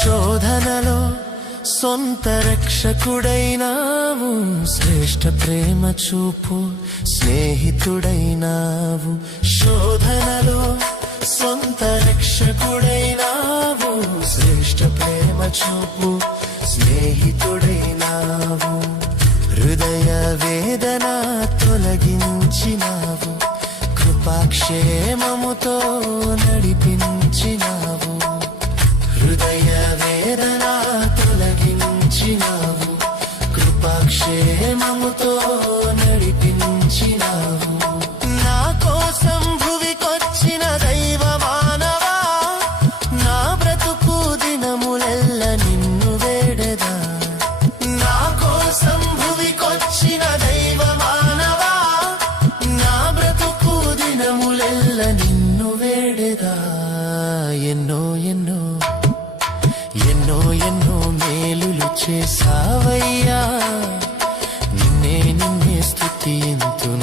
శోధనలో సొంత రక్షకుడైనావు, శ్రేష్ఠ ప్రేమ చూపు స్నేహితుడైనావు. శోధనలో సొంత రక్షకుడైనావు, శ్రేష్ఠ ప్రేమ చూపు స్నేహితుడైనావు. హృదయ వేదన తొలగించినావు, కృపాక్షేమముతో నడిపించినావు. హృదయ వేదన తొలగించినావు, కృపాక్షేమముతో నడిపించినావు. నా కోసం భువికొచ్చిన దైవ మానవా, నా బ్రతుకు దినములెల్ల నిన్ను వేడెదా. నా కోసం భువికొచ్చిన దైవ మానవా, నా బ్రతుకు దినములెల్ల నిన్ను వేడెదా. ఎన్నో ఎన్నో ఎన్నో ఎన్నో మేలులు చేసావయ్యా, నిన్నే స్తుతింతును.